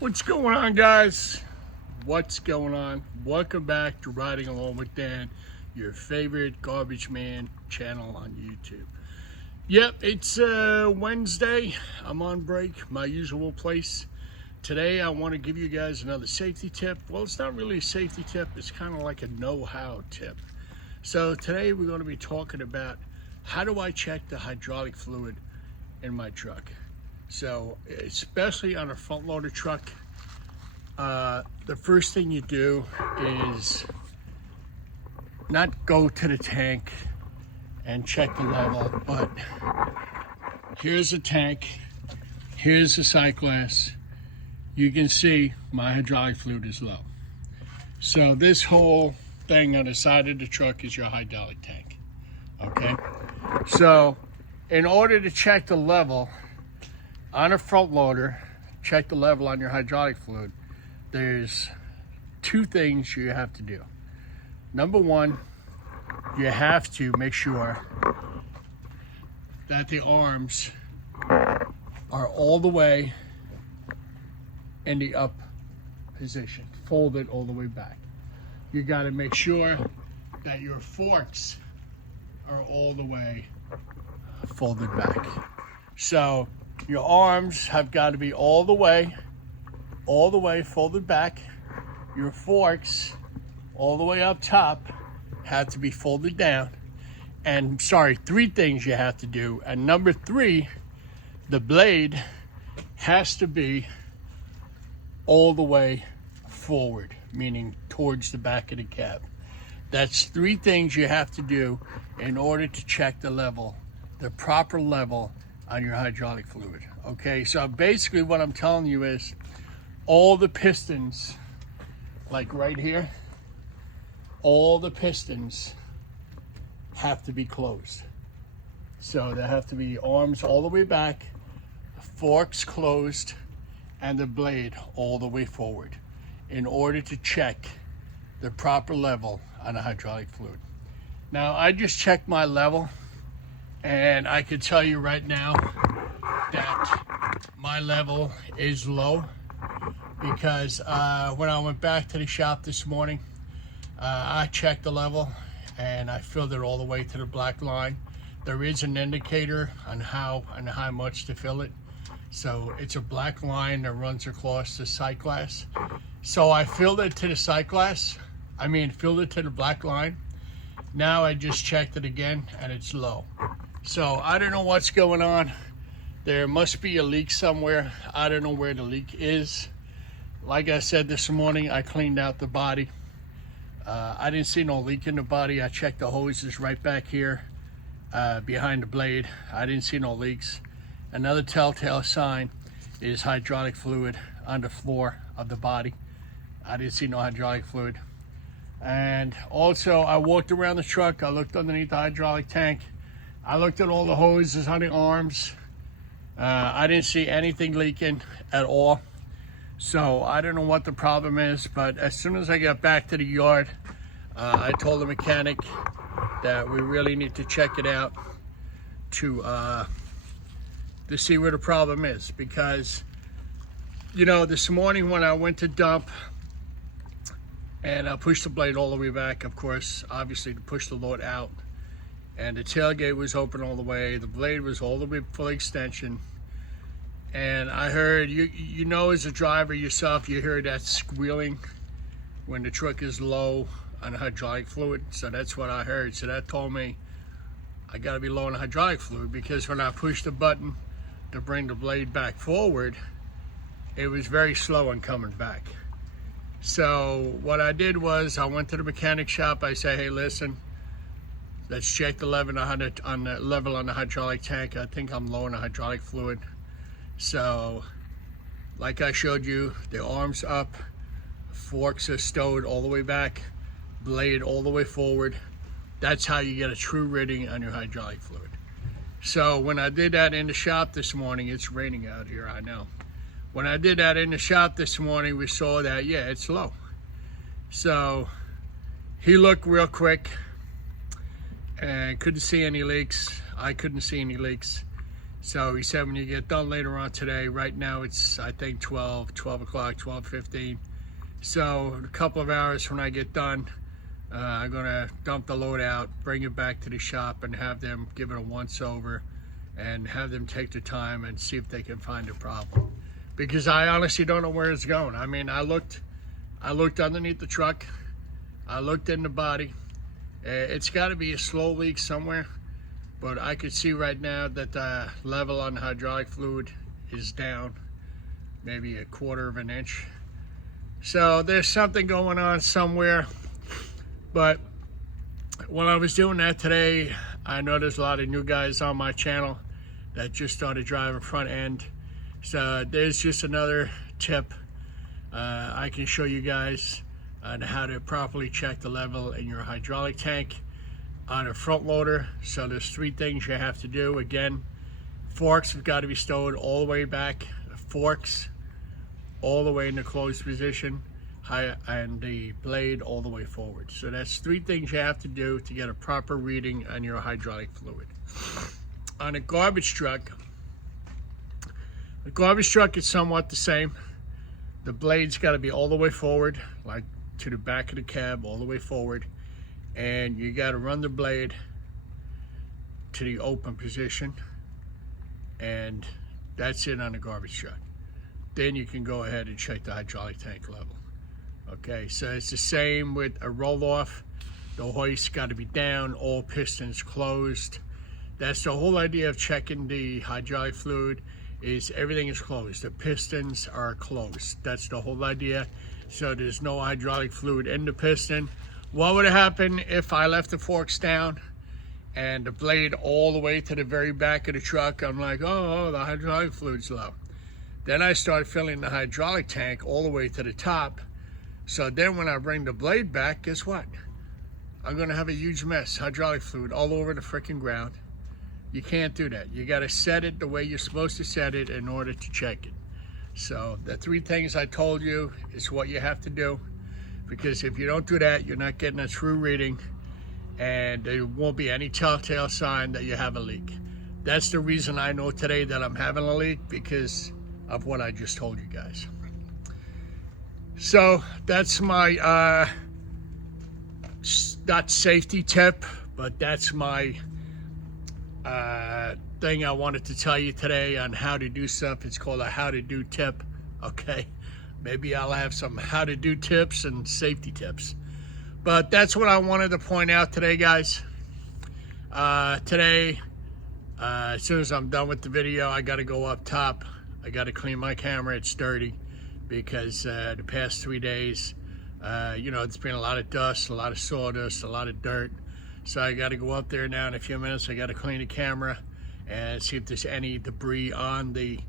What's going on, guys? What's going on? Welcome back to Riding Along with Dan, your favorite garbage man channel on YouTube. Yep, it's Wednesday. I'm on break, my usual place. Today I want to give you guys another safety tip. Well, it's not really a safety tip, it's kind of like a know-how tip. So today we're going to be talking about how do I check the hydraulic fluid in my truck. So especially on a front loader truck, the first thing you do is not go to the tank and check the level, but here's a tank, here's the sight glass. You can see my hydraulic fluid is low. So this whole thing on the side of the truck is your hydraulic tank, okay? So in order to check the level on a front loader, check the level on your hydraulic fluid, there's two things you have to do. Number one, you have to make sure that the arms are all the way in the up position, folded all the way back. You got to make sure that your forks are all the way folded back. So your arms have got to be all the way folded back. Your forks all the way up top have to be folded down. And three things you have to do. And number three, the blade has to be all the way forward, meaning towards the back of the cab. That's three things you have to do in order to check the level, the proper level on your hydraulic fluid. Okay, so basically what I'm telling you is all the pistons, like right here, all the pistons have to be closed. So they have to be arms all the way back, forks closed, and the blade all the way forward in order to check the proper level on a hydraulic fluid. Now, I just checked my level, and I can tell you right now that my level is low because when I went back to the shop this morning, I checked the level and I filled it all the way to the black line. There is an indicator on how much to fill it. So it's a black line that runs across the sight glass. So I filled it to the sight glass. Filled it to the black line. Now I just checked it again and it's low. So I don't know what's going on. There must be a leak somewhere. I don't know where the leak is. Like I said this morning, I cleaned out the body. I didn't see no leak in the body. I checked the hoses right back here behind the blade. I didn't see no leaks. Another telltale sign is hydraulic fluid on the floor of the body. I didn't see no hydraulic fluid. And also I walked around the truck. I looked underneath the hydraulic tank. I looked at all the hoses on the arms. I didn't see anything leaking at all. So I don't know what the problem is, but as soon as I got back to the yard, I told the mechanic that we really need to check it out to see where the problem is. Because, you know, this morning when I went to dump and I pushed the blade all the way back, of course, obviously to push the load out, and the tailgate was open all the way, the blade was all the way full extension, and I heard, you know, as a driver yourself, you hear that squealing when the truck is low on hydraulic fluid. So that's what I heard. So that told me I got to be low on hydraulic fluid, because when I pushed the button to bring the blade back forward, it was very slow in coming back. So what I did was I went to the mechanic shop. I said, hey, listen, let's check the level on the hydraulic tank. I think I'm low on the hydraulic fluid. So like I showed you, the arms up, forks are stowed all the way back, blade all the way forward. That's how you get a true reading on your hydraulic fluid. So when I did that in the shop this morning, it's raining out here, I know. When I did that in the shop this morning, we saw that, yeah, it's low. So he looked real quick and couldn't see any leaks. I couldn't see any leaks. So he said when you get done later on today, right now it's I think 12 o'clock, 12:15. So in a couple of hours when I get done, I'm gonna dump the load out, bring it back to the shop, and have them give it a once over, and have them take the time and see if they can find a problem. Because I honestly don't know where it's going. I mean, I looked underneath the truck, I looked in the body. It's got to be a slow leak somewhere, but I could see right now that the level on the hydraulic fluid is down maybe 1/4 of an inch. So there's something going on somewhere. But when I was doing that today, I know there's a lot of new guys on my channel that just started driving front end. So there's just another tip I can show you guys on how to properly check the level in your hydraulic tank on a front loader. So there's 3 things you have to do. Again, forks have got to be stowed all the way back, forks all the way in the closed position, and the blade all the way forward. So that's 3 things you have to do to get a proper reading on your hydraulic fluid. On a garbage truck, the garbage truck is somewhat the same. The blade's got to be all the way forward, like to the back of the cab, all the way forward. And you got to run the blade to the open position. And that's it on a garbage truck. Then you can go ahead and check the hydraulic tank level. Okay, so it's the same with a roll-off. The hoist got to be down, all pistons closed. That's the whole idea of checking the hydraulic fluid, is everything is closed. The pistons are closed. That's the whole idea. So there's no hydraulic fluid in the piston. What would happen if I left the forks down and the blade all the way to the very back of the truck? I'm like, oh, the hydraulic fluid's low. Then I start filling the hydraulic tank all the way to the top. So then when I bring the blade back, guess what? I'm gonna have a huge mess, hydraulic fluid all over the freaking ground. You can't do that. You gotta set it the way you're supposed to set it in order to check it. So the 3 things I told you is what you have to do, because if you don't do that, you're not getting a true reading, and there won't be any telltale sign that you have a leak. That's the reason I know today that I'm having a leak, because of what I just told you guys. So that's my not safety tip, but that's my thing I wanted to tell you today on how to do stuff. It's called a how to do tip. Okay, maybe I'll have some how to do tips and safety tips, but that's what I wanted to point out today, guys. Today, as soon as I'm done with the video, I got to go up top. I got to clean my camera. It's dirty because the past 3 days, you know, it's been a lot of dust, a lot of sawdust, a lot of dirt. So I got to go up there now in a few minutes. I got to clean the camera and see if there's any debris on the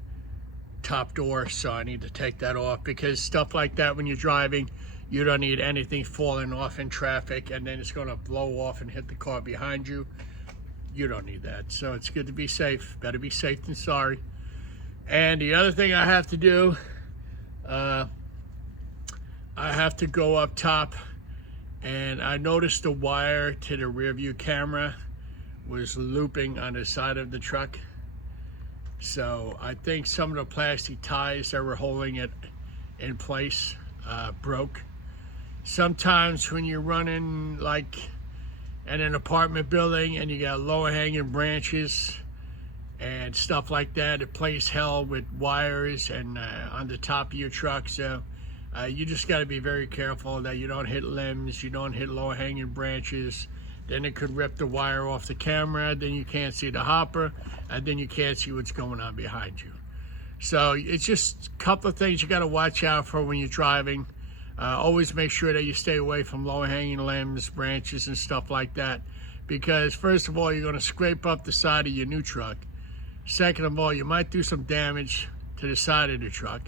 top door. So I need to take that off, because stuff like that, when you're driving, you don't need anything falling off in traffic and then it's going to blow off and hit the car behind you. You don't need that. So it's good to be safe. Better be safe than sorry. And the other thing I have to do, I have to go up top, and I noticed the wire to the rear view camera was looping on the side of the truck. So I think some of the plastic ties that were holding it in place broke. Sometimes when you're running like in an apartment building and you got lower hanging branches and stuff like that, it plays hell with wires and on the top of your truck. So you just got to be very careful that you don't hit limbs, you don't hit low hanging branches. Then it could rip the wire off the camera, then you can't see the hopper, and then you can't see what's going on behind you. So it's just a couple of things you got to watch out for when you're driving. Always make sure that you stay away from low hanging limbs, branches and stuff like that, because first of all, you're going to scrape up the side of your new truck. Second of all, you might do some damage to the side of the truck.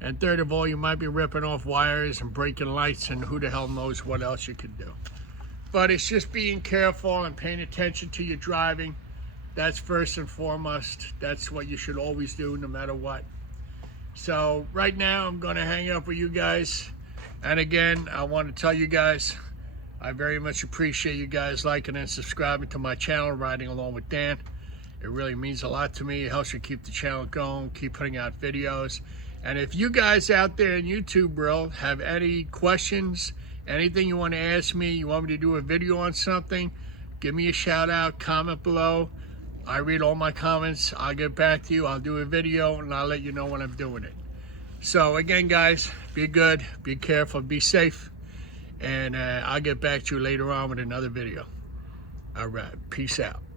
And third of all, you might be ripping off wires and breaking lights, and who the hell knows what else you could do. But it's just being careful and paying attention to your driving. That's first and foremost. That's what you should always do, no matter what. So right now, I'm going to hang up with you guys. And again, I want to tell you guys, I very much appreciate you guys liking and subscribing to my channel, Riding Along with Dan. It really means a lot to me. It helps you keep the channel going, keep putting out videos. And if you guys out there in YouTube world have any questions, anything you want to ask me, you want me to do a video on something, give me a shout out, comment below. I read all my comments. I'll get back to you. I'll do a video and I'll let you know when I'm doing it. So again, guys, be good, be careful, be safe. And I'll get back to you later on with another video. All right, peace out.